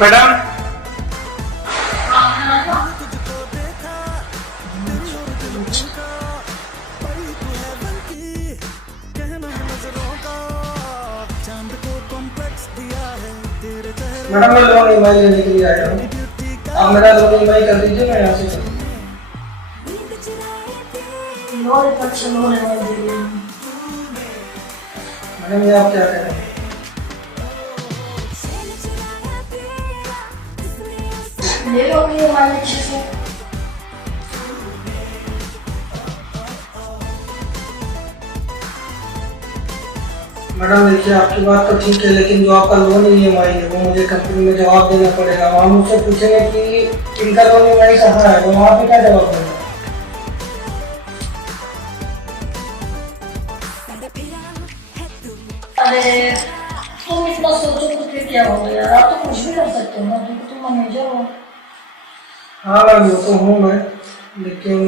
Madam madam मैं loan EMI लेने के लिए आया हूँ। आप मेरा लोन ईएमआई कर दीजिए, मैं यहाँ से कर दूँ। मैडम ये आप क्या करें? ले लो ईएमआई अच्छे से। मैडम देखिए आपकी बात तो ठीक है, लेकिन जो आपका लोन ईएमआई है वो मुझे कंपनी में जवाब देना पड़ेगा। वहाँ मुझसे पूछेंगे कि इनका लोन ईएमआई कहाँ है, तो वहाँ पे क्या जवाब देना? अरे तुम इतना सोचो तो फिर क्या हो गया? आप तो कुछ भी कर सकते हो ना, क्योंकि तुम मैनेजर हो। हाँ मैम वो तो हूँ मैं, लेकिन